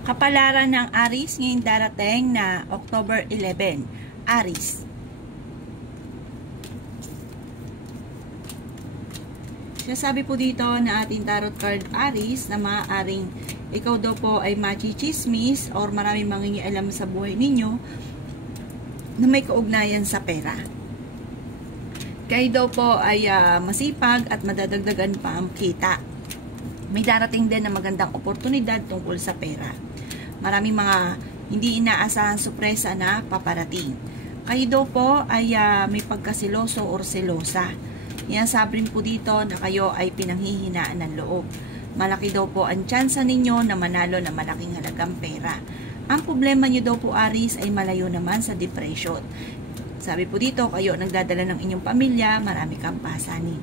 Kapalaran ng Aries ngayong darating na October 11. Aries. Sinasabi po dito na ating tarot card Aries na maaaring ikaw daw po ay machichismis or maraming mangingialam sa buhay ninyo na may kaugnayan sa pera. Kayo daw po ay masipag at madadagdagan pa ang kita. May darating din na magandang oportunidad tungkol sa pera. Maraming mga hindi inaasahang sorpresa na paparating. Kayo daw po ay may pagkasiloso or selosa. Yan sabrin po dito na kayo ay pinanghihinaan ng loob. Malaki daw po ang tsansa ninyo na manalo na malaking halagang pera. Ang problema nyo daw po Aries ay malayo naman sa depression. Sabi po dito, kayo nagdadala ng inyong pamilya, marami kang pasanin.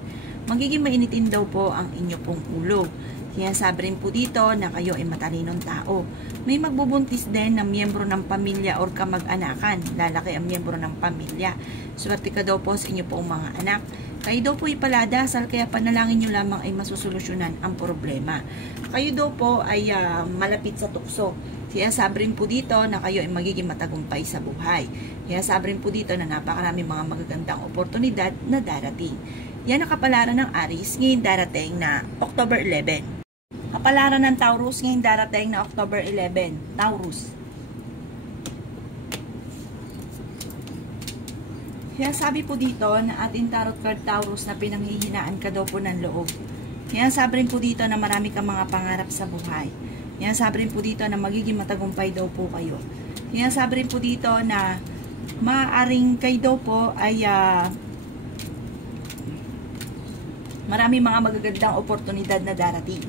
Magiging mainitin daw po ang inyo pong ulo. Kaya sabi rin po dito na kayo ay matalinong tao. May magbubuntis din ng miyembro ng pamilya or kamag-anakan. Lalaki ang miyembro ng pamilya. Swerte ka daw po sa inyo pong mga anak. Kayo daw po ipaladasal kaya panalangin nyo lamang ay masusolusyonan ang problema. Kayo daw po ay malapit sa tukso. Kaya sabi rin po dito na kayo ay magiging matagumpay sa buhay. Kaya sabi rin po dito na napakaraming mga magagandang oportunidad na darating. Yan ang kapalaran ng Aries ngayong darating na October 11. Kapalaran ng Taurus ngayong darating na October 11. Taurus. Kaya sabi po dito na ating tarot card Taurus na pinanghihinaan ka daw po ng loob. Kaya sabi rin po dito na marami kang mga pangarap sa buhay. Kaya sabi rin po dito na magiging matagumpay daw po kayo. Kaya sabi rin po dito na maaaring kayo daw po ay marami mga magagandang oportunidad na darating.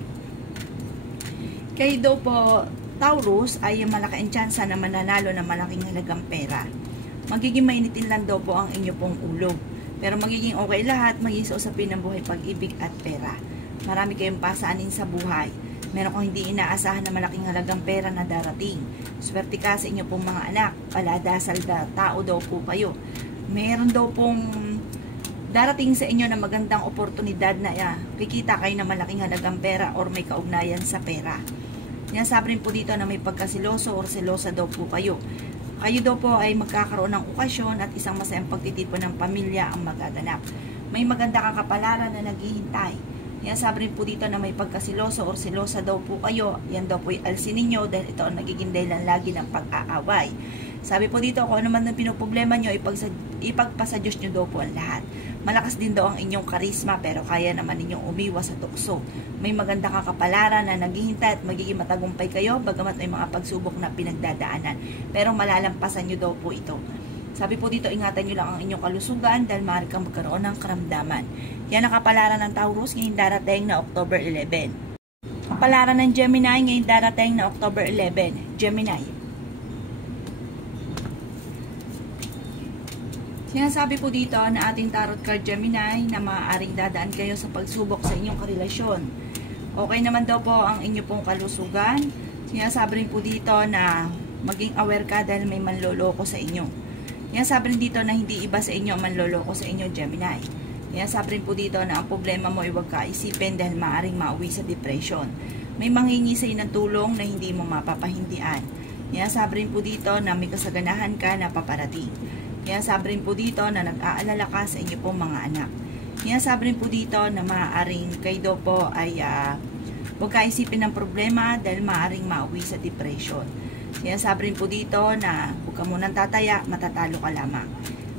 Kayo daw po, Taurus, ay malaki ang tsansa na mananalo ng malaking halagang pera. Magiging mainitin lang daw po ang inyo pong ulo. Pero magiging okay lahat, magiging sa usapin ng buhay, pag-ibig at pera. Marami kayong pasaanin sa buhay. Meron kong hindi inaasahan na malaking halagang pera na darating. Swerte ka sa inyo pong mga anak. Paladasal na tao daw po kayo. Meron daw pong darating sa inyo na magandang oportunidad na kikita kayo na malaking halagang pera or may kaugnayan sa pera. Yan sabi rin po dito na may pagkasiloso or selosa daw po kayo. Kayo daw po ay magkakaroon ng okasyon at isang masayang pagtitipon ng pamilya ang magaganap. May maganda kang kapalaran na naghihintay. Yan sabi rin po dito na may pagkasiloso or selosa daw po kayo. Yan daw po ay alsin ninyo dahil ito ang nagiging dahilan lagi ng pag-aaway. Sabi po dito kung ano man ang pinoproblema nyo, ipagpasa Diyos nyo daw po ang lahat. Malakas din daw ang inyong karisma pero kaya naman ninyong umiwas sa tukso. May maganda kang kapalaran na naghihintay at magiging matagumpay kayo bagamat may mga pagsubok na pinagdadaanan. Pero malalampasan nyo daw po ito. Sabi po dito, ingatan nyo lang ang inyong kalusugan dahil maaari kang magkaroon ng karamdaman. Yan ang kapalaran ng Taurus ngayong darating na October 11. Kapalaran ng Gemini ngayong darating na October 11. Gemini. Sinasabi po dito na ating tarot card Gemini na maaaring dadaan kayo sa pagsubok sa inyong karelasyon. Okay naman daw po ang inyo pong kalusugan. Sinasabi rin po dito na maging aware ka dahil may manloloko sa inyo. Sinasabi rin dito na hindi iba sa inyo ang manloloko sa inyo Gemini. Sinasabi rin po dito na ang problema mo ay huwag ka isipin dahil maaaring mauwi sa depression. May manghingi sa inyo ng tulong na hindi mo mapapahindian. Sinasabi rin po dito na may kasaganahan ka na paparating. Kaya sabi rin po dito na nag-aalala ka sa inyo pong mga anak. Kaya sabi rin po dito na maaaring kayo daw po ay huwag ka isipin ng problema dahil maaaring mauwi sa depression. Kaya sabi rin po dito na huwag ka munang tataya, matatalo ka lamang.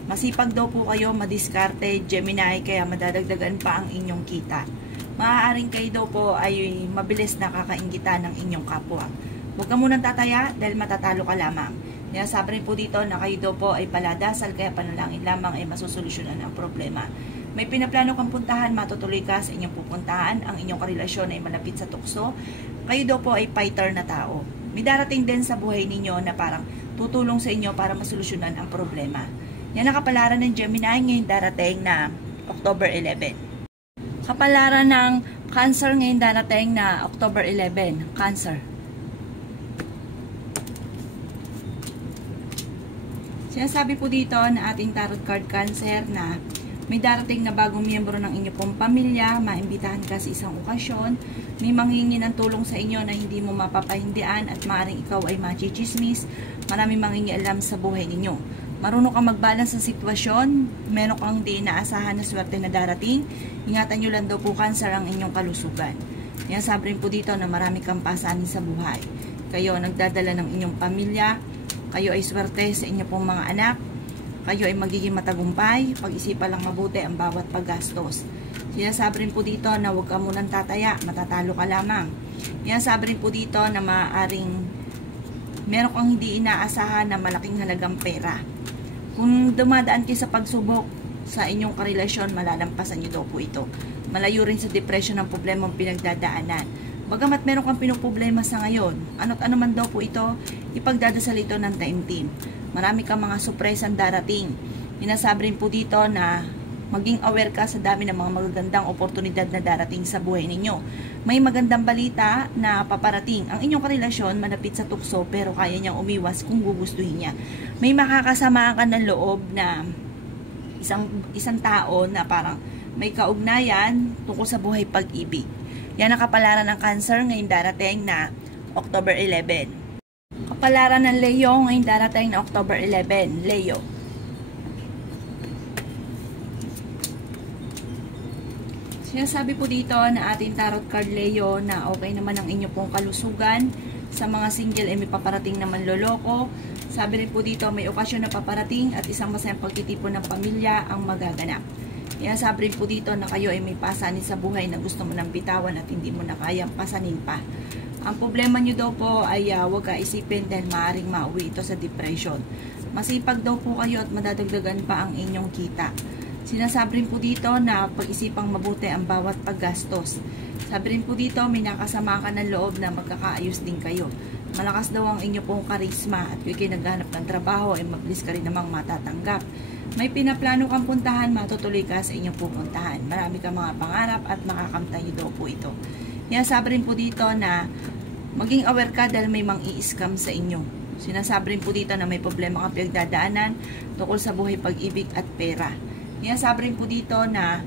Masipag daw po kayo, madiskarte, Gemini, kaya madadagdagan pa ang inyong kita. Maaaring kayo daw po ay mabilis na kakaingitan ng inyong kapwa. Huwag ka munang tataya dahil matatalo ka lamang. Kaya sabi rin po dito na kayo daw po ay paladasal kaya panalangin lamang ay masusolusyonan ang problema. May pinaplano kang puntahan, matutuloy ka sa inyong pupuntahan, ang inyong karelasyon ay malapit sa tukso. Kayo daw po ay fighter na tao. May darating din sa buhay ninyo na parang tutulong sa inyo para masolusyonan ang problema. Yan ang kapalaran ng Gemini ngayong darating na October 11. Kapalaran ng Cancer ngayong darating na October 11. Cancer. Sinasabi po dito na ating tarot card Cancer na May darating na bagong miyembro ng inyo pong pamilya, maimbitahan ka sa isang okasyon, may manghingi ng tulong sa inyo na hindi mo mapapahindian at maaaring ikaw ay machichismis, maraming manghingi alam sa buhay ninyo. Marunong kang mag-balance sa sitwasyon, meron kang di inaasahan na swerte na darating, ingatan nyo lang daw po cancer ang inyong kalusugan. Yan sabi rin po dito na marami kang pasanin sa buhay. Kayo nagdadala ng inyong pamilya, kayo ay swerte sa inyong pong mga anak, kayo ay magiging matagumpay, pag-isipan lang mabuti ang bawat paggastos. Sinasabi rin po dito na huwag ka munang tataya, matatalo ka lamang. Sinasabi rin po dito na maaaring meron kang hindi inaasahan na malaking halagang pera. Kung dumadaan kayo sa pagsubok sa inyong karelasyon, malalampasan nyo daw po ito. Malayo rin sa depression ng problemang pinagdadaanan. Bagamat meron kang pinoproblema sa ngayon, ano't ano man daw po ito, ipagdadasal ito ng taimtim. Marami kang mga surpresang darating. Sinasabi rin po dito na maging aware ka sa dami ng mga magagandang oportunidad na darating sa buhay ninyo. May magandang balita na paparating. Ang inyong karelasyon malapit sa tukso pero kaya niyang umiwas kung gugustuhin niya. May makakasama ka ng loob na isang tao na parang may kaugnayan tungkol sa buhay pag-ibig. Yan ang kapalaran ng Cancer ngayong darating na October 11. Kapalaran ng Leo ngayong darating na October 11. Leo. Sinasabi po dito na ating tarot card Leo na okay naman ang inyo pong kalusugan. Sa mga single ay may paparating naman loloko. Sabi rin po dito may okasyon na paparating at isang masayang pagtitipon ng pamilya ang magaganap. Sabi rin po dito na kayo ay may pasanin sa buhay na gusto mo nang bitawan at hindi mo na kayang pasanin pa. Ang problema nyo daw po ay huwag ka isipin dahil maaaring mauwi ito sa depression. Masipag daw po kayo at madadagdagan pa ang inyong kita. Sinasabi rin po dito na pag-isipang mabuti ang bawat paggastos. Sabi rin po dito may nakasama ka ng loob na magkakaayos din kayo. Malakas daw ang inyo pong karisma at kung kayo naghanap ng trabaho ay mabilis ka rin namang matatanggap. May pinaplano kang puntahan, matutuloy ka sa inyong pupuntahan. Marami kang mga pangarap at makakamtan nyo daw po ito. Sabi rin po dito na maging aware ka dahil may mang-i-scam sa inyo. Sinasabi rin po dito na may problema kang pinagdadaanan tungkol sa buhay pag-ibig at pera. Sabi rin po dito na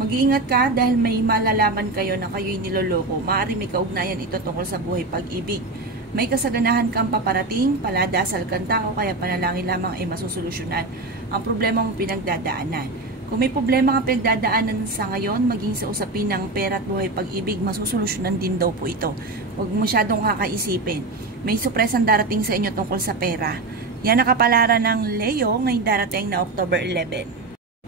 mag-iingat ka dahil may malalaman kayo na kayo'y niloloko. Maaaring may kaugnayan ito tungkol sa buhay pag-ibig. May kasaganahan kang paparating, paladasal kang tao, kaya panalangin lamang ay masusolusyonan ang problema mong pinagdadaanan. Kung may problema kang pinagdadaanan sa ngayon, maging sa usapin ng pera at buhay pag-ibig, masusolusyonan din daw po ito. Huwag masyadong kakaisipin. May surpresang darating sa inyo tungkol sa pera. Yan ang kapalaran ng Leo ngayong darating na October 11.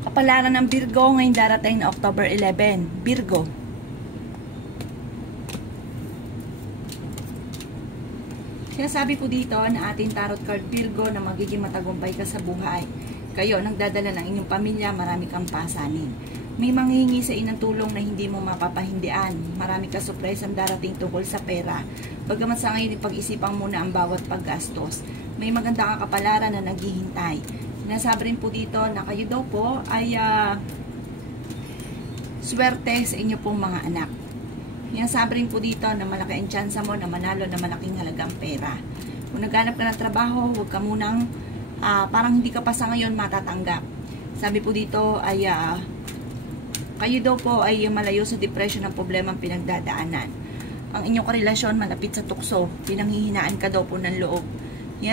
Kapalaran ng Virgo ngayong darating na October 11. Virgo. Sinasabi po dito na ating tarot card Virgo na magiging matagumpay ka sa buhay. Kayo, nagdadala ng inyong pamilya, marami kang pasanin. May manghihingi sa inang tulong na hindi mo mapapahindian. Marami ka surpresang darating tungkol sa pera. Bagamat sa ngayon, pag-isipan muna ang bawat paggastos. May maganda kang kapalaran na naghihintay. Sinasabi rin po dito na kayo daw po ay swerte sa inyo pong mga anak. Sabi rin po dito na malaki ang tsansa mo na manalo na malaking halagang pera. Kung naghanap ka ng trabaho, huwag ka munang parang hindi ka pa sa ngayon matatanggap. Sabi po dito ay kayo daw po ay malayo sa depression ng problema ang pinagdadaanan. Ang inyong karelasyon malapit sa tukso, pinanghihinaan ka daw po ng loob.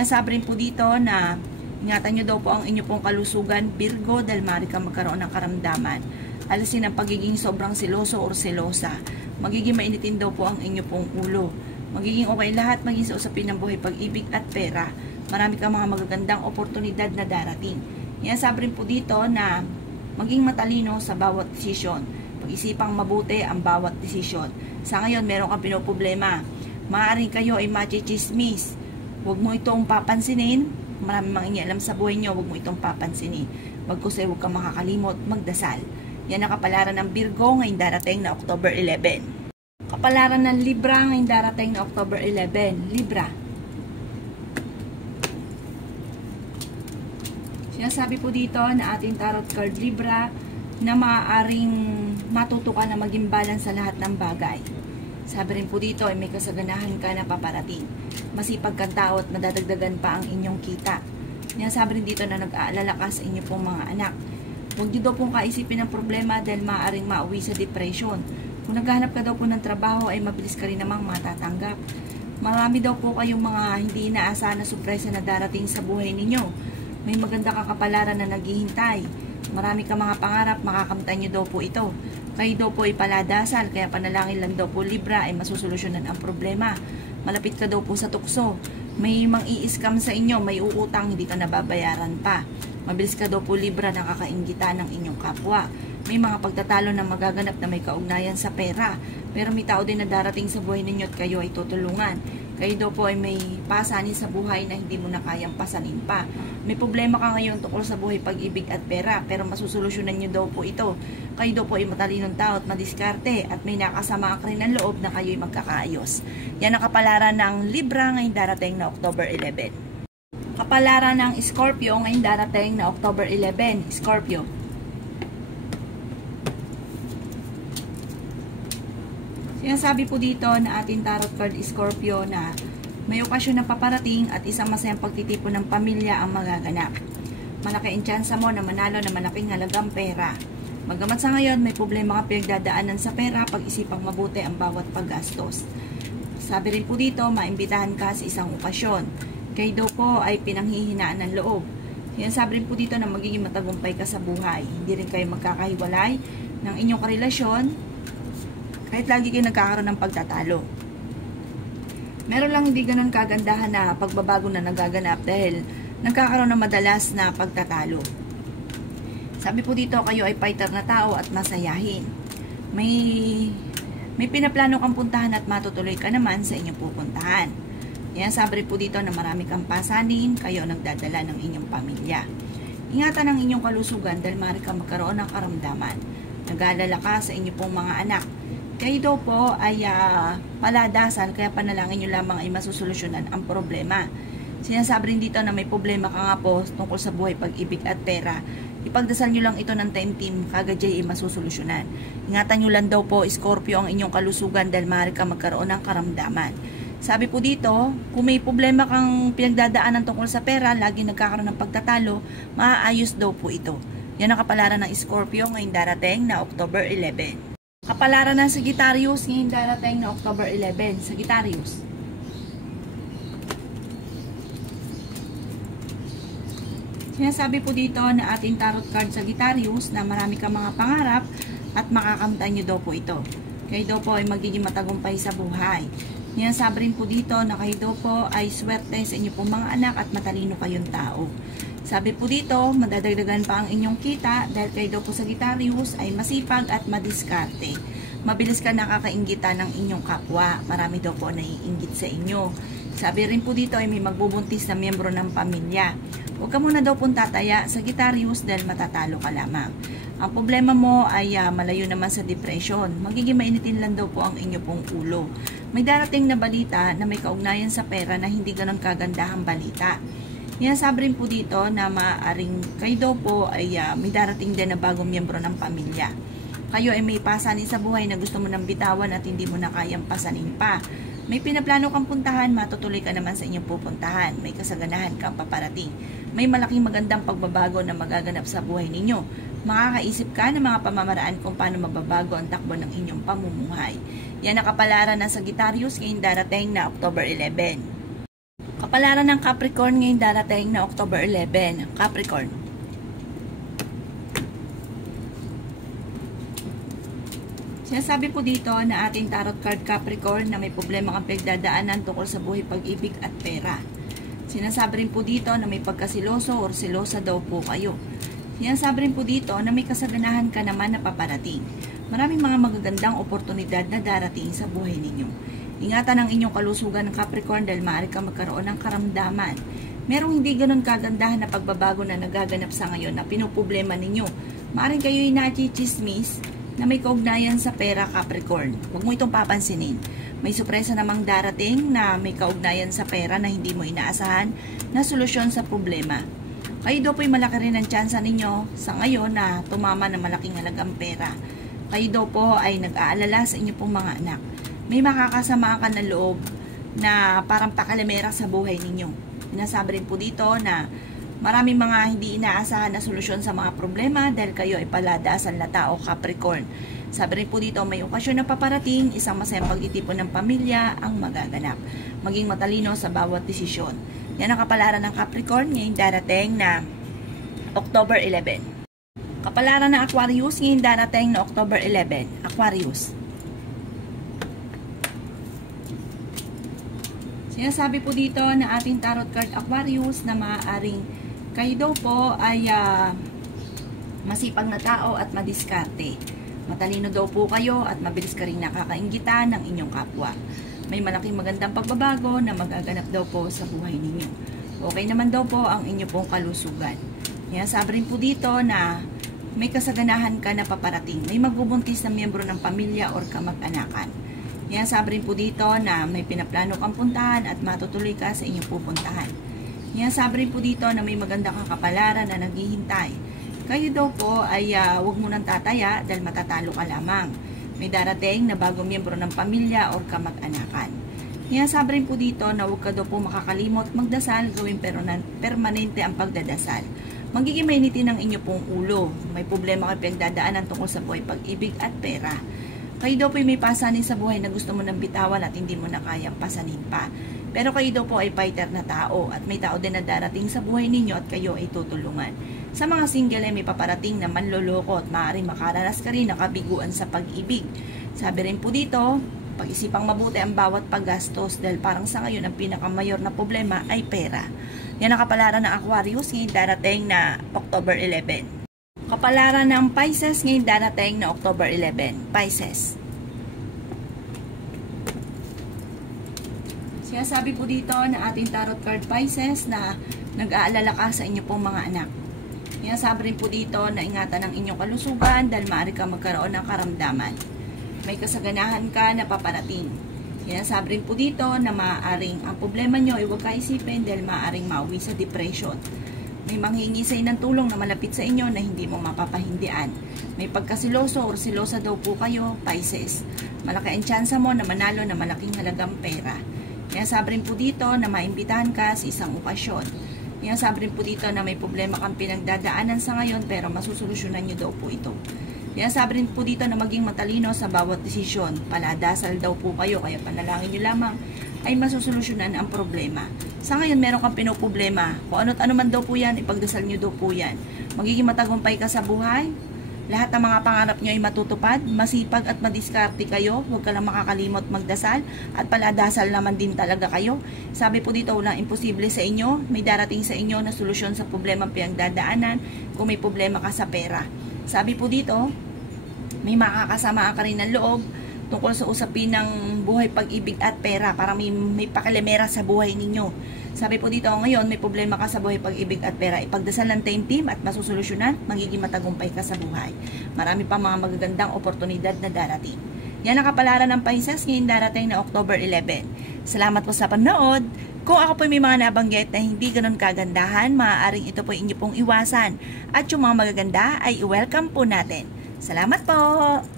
Sabi rin po dito na ingatan nyo daw po ang inyong pong kalusugan, Virgo, dahil maaari ka magkaroon ng karamdaman. Alasin ang pagiging sobrang seloso or selosa. Magiging mainitin daw po ang inyong pong ulo. Magiging okay lahat, maging sa usapin ng buhay pag-ibig at pera. Marami kang mga magagandang oportunidad na darating. Sabi rin po dito na maging matalino sa bawat desisyon. Pag-isipang mabuti ang bawat desisyon. Sa ngayon, meron kang pinoproblema. Maaaring kayo ay machichismis. Huwag mo itong papansinin. Maraming mangingialam sa buhay nyo, huwag mo itong papansinin. Bagkus ay huwag kang makakalimot, magdasal. Yan ang kapalaran ng Virgo ngayong darating na October 11. Kapalaran ng Libra ngayong darating na October 11. Libra. Sinasabi po dito na ating tarot card Libra na maaaring matuto ka na maging balance sa lahat ng bagay. Sabi rin po dito ay may kasaganahan ka na paparating. Masipag kang tao at madadagdagan pa ang inyong kita. Sabi rin dito na nag-aalala ka sa inyong pong mga anak. Huwag niyo daw pong kaisipin ng problema dahil maaaring mauwi sa depression. Kung naghahanap ka daw po ng trabaho ay mabilis ka rin namang matatanggap. Marami daw po kayong mga hindi inaasahan na sorpresa na darating sa buhay ninyo. May maganda kang kapalaran na naghihintay. Marami ka mga pangarap, makakamtan niyo daw po ito. Kayo daw po ipaladasal, kaya panalangin lang daw po Libra ay masusolusyonan ang problema. Malapit ka daw po sa tukso. May mang-i-scam sa inyo, may uutang, hindi ka nababayaran pa. Mabilis ka daw po Libra na kakainggitan ng inyong kapwa. May mga pagtatalo na magaganap na may kaugnayan sa pera. Pero may tao din na darating sa buhay ninyo at kayo ay tutulungan. Kayo daw po ay may pasanin sa buhay na hindi mo na kayang pasanin pa. May problema ka ngayon tungkol sa buhay, pag-ibig at pera, pero masusolusyonan nyo daw po ito. Kayo daw po ay matalinong tao at madiskarte at may nakasama ka rin ng loob na kayo ay magkakaayos. Yan ang kapalaran ng Libra ngayong darating na October 11. Kapalaran ng Scorpio ngayong darating na October 11. Scorpio. Sinasabi po dito na ating tarot card Scorpio na may okasyon na paparating at isang masayang pagtitipon ng pamilya ang magaganap. Malaki ang tsansa mo na manalo na malaking halagang pera. Bagamat sa ngayon may problema ka pinagdadaanan sa pera, pag-isipang mabuti ang bawat paggastos. Sabi rin po dito, maimbitahan ka sa isang okasyon. Kayo daw po ay pinanghihinaan ng loob. Sinasabi rin po dito na magiging matagumpay ka sa buhay. Hindi rin kayo magkakahiwalay ng inyong karelasyon kahit lagi kayo nagkakaroon ng pagtatalo. Meron lang hindi ganun kagandahan na pagbabago na nagaganap dahil nagkakaroon ng madalas na pagtatalo. Sabi po dito, kayo ay fighter na tao at masayahin. May pinaplano kang puntahan at matutuloy ka naman sa inyong pupuntahan. Yan, sabi po dito na marami kang pasanin, kayo nagdadala ng inyong pamilya. Ingatan ang inyong kalusugan dahil maaari kang magkaroon ng karamdaman. Nag-aalala ka sa inyong pong mga anak. Kayo daw po ay paladasal, kaya panalangin nyo lamang ay masusolusyonan ang problema. Sinasabi rin dito na may problema ka nga po tungkol sa buhay, pag-ibig at pera. Ipagdasal nyo lang ito ng team, kagad ay masusolusyonan. Ingatan nyo lang daw po, Scorpio, ang inyong kalusugan dahil maaari ka magkaroon ng karamdaman. Sabi po dito, kung may problema kang pinagdadaanan tungkol sa pera, lagi nagkakaroon ng pagtatalo, maaayos daw po ito. Yan ang kapalaran ng Scorpio ngayong darating na October 11. Kapalaran ng Sagittarius ngayong darating na October 11. Sagittarius. Sinasabi po dito na ating tarot card Sagittarius na marami kang mga pangarap at makakamtan nyo daw po ito. Kayo daw po ay magiging matagumpay sa buhay. Sinasabi rin po dito na kayo daw po ay swerte sa inyo pong mga anak at matalino kayong tao. Sabi po dito, madadagdagan pa ang inyong kita dahil kayo daw po Sagittarius ay masipag at madiskarte. Mabilis ka nakakainggita ng inyong kapwa. Marami daw po naiinggit sa inyo. Sabi rin po dito ay may magbubuntis na miyembro ng pamilya. Huwag ka muna daw pong tataya, Sagittarius, dahil matatalo ka lamang. Ang problema mo ay malayo naman sa depression. Magiging mainitin lang daw po ang inyo pong ulo. May darating na balita na may kaugnayan sa pera na hindi ganon kagandahang balita. Sabi rin po dito na maaaring kayo daw po ay may darating din na bagong miyembro ng pamilya. Kayo ay may pasanin sa buhay na gusto mo nang bitawan at hindi mo na kayang pasanin pa. May pinaplano kang puntahan, matutuloy ka naman sa inyong pupuntahan. May kasaganahan kang paparating. May malaking magandang pagbabago na magaganap sa buhay ninyo. Makakaisip ka ng mga pamamaraan kung paano mababago ang takbo ng inyong pamumuhay. Yan ang kapalaran ng Sagittarius ngayong darating na October 11. Kapalaran ng Capricorn ngayong darating na October 11. Capricorn. Sinasabi po dito na ating tarot card Capricorn na may problema kang pinagdadaanan tungkol sa buhay, pag-ibig at pera. Sinasabi rin po dito na may pagkasiloso or silosa daw po kayo. Sinasabi rin po dito na may kasaganahan ka naman na paparating. Maraming mga magagandang oportunidad na darating sa buhay ninyo. Ingatan ang inyong kalusugan ng Capricorn dahil maaari kang magkaroon ng karamdaman. Merong hindi ganun kagandahan na pagbabago na nagaganap sa ngayon na pinuproblema ninyo. Maaring kayo'y nachichismis na may kaugnayan sa pera, Capricorn. Huwag mo itong papansinin. May sorpresa namang darating na may kaugnayan sa pera na hindi mo inaasahan na solusyon sa problema. Kayo daw po'y malaki rin ang tsansa ninyo sa ngayon na tumama ng malaking halagang pera. Kayo daw po ay nag-aalala sa inyong pong mga anak. May makakasama ka na loob na parang pakalamera sa buhay ninyo. Sinasabi rin po dito na Maraming mga hindi inaasahan na solusyon sa mga problema dahil kayo ay paladasal na tao, Capricorn. Sabi rin po dito, may okasyon na paparating, isang masayang pag-itipon ng pamilya ang magaganap. Maging matalino sa bawat desisyon. Yan ang kapalaran ng Capricorn ngayong darating na October 11. Kapalaran ng Aquarius ngayong darating na October 11. Aquarius. Sinasabi po dito na ating tarot card Aquarius na maaaring kayo daw po ay masipag na tao at madiskarte. Matalino daw po kayo at mabilis ka rin nakakainggitan ng inyong kapwa. May malaking magandang pagbabago na magaganap daw po sa buhay ninyo. Okay naman daw po ang inyo pong kalusugan. Yan, sabi rin po dito na may kasaganahan ka na paparating. May magbubuntis na miyembro ng pamilya or kamag-anakan. Yan, sabi rin po dito na may pinaplano kang puntahan at matutuloy ka sa inyong pupuntahan. Yan, sabi rin po dito na may magandang kakapalaran na naghihintay. Kayo daw po ay huwag mo nang tataya dahil matatalo ka lamang. May darating na bagong miyembro ng pamilya or kamag-anakan. Yan, sabi rin po dito na huwag ka daw po makakalimot magdasal, gawin permanente ang pagdadasal. Magiging mainitin ang inyo pong ulo. May problema kayo pinagdadaanan tungkol sa buhay, pag-ibig at pera. Kayo daw po may pasanin sa buhay na gusto mo nang bitawan at hindi mo na kayang pasanin pa. Pero kayo daw po ay fighter na tao at may tao din na darating sa buhay ninyo at kayo ay tutulungan. Sa mga single ay may paparating na manloloko at maaaring makaranas ka rin ng kabiguan sa pag-ibig. Sabi rin po dito, pag-isipang mabuti ang bawat paggastos dahil parang sa ngayon ang pinakamayor na problema ay pera. Yan ang kapalaran ng Aquarius ngayong darating na October 11. Kapalaran ng Pisces ngayong darating na October 11. Pisces. Sinasabi po dito na ating tarot card Pisces na nag-aalala ka sa inyo pong mga anak. Sinasabi rin po dito na ingatan ang inyong kalusugan dahil maaari ka magkaroon ng karamdaman. May kasaganahan ka na paparating. Sinasabi rin po dito na maaaring ang problema nyo ay huwag kaisipin dahil maaaring mauwi sa depression. May manghingi sa ng tulong na malapit sa inyo na hindi mo mapapahindian. May pagkasiloso o silosa daw po kayo, Pisces. Malaki ang tsansa mo na manalo na malaking halagang pera. Sinasabi rin po dito na maimbitahan ka sa isang okasyon. Sinasabi rin po dito na may problema kang pinagdadaanan sa ngayon pero masusolusyonan nyo daw po ito. Sinasabi rin po dito na maging matalino sa bawat desisyon. Paladasal daw po kayo kaya panalangin nyo lamang ay masusolusyonan ang problema. Sa ngayon meron kang pinoproblema. Kung ano't ano man daw po yan, ipagdasal nyo daw po yan. Magiging matagumpay ka sa buhay. Lahat ng mga pangarap nyo ay matutupad, masipag at madiskarte kayo, huwag ka lang makakalimot magdasal, at paladasal naman din talaga kayo. Sabi po dito, walang imposible sa inyo, may darating sa inyo na solusyon sa problema pinagdadaanan kung may problema ka sa pera. Sabi po dito, may makakasama ka rin ng loob tungkol sa usapin ng buhay, pag-ibig at pera para may pakialamera sa buhay ninyo. Sabi po dito, ngayon may problema ka sa buhay, pag-ibig at pera. Ipagdasal ng team at masusolusyonan, magiging matagumpay ka sa buhay. Marami pa mga magagandang oportunidad na darating. Yan ang kapalaran ng Pisces ngayong darating na October 11. Salamat po sa panood. Kung ako po may mga nabanggit na hindi ganun kagandahan, maaaring ito po inyo pong iwasan. At yung mga magaganda ay i-welcome po natin. Salamat po!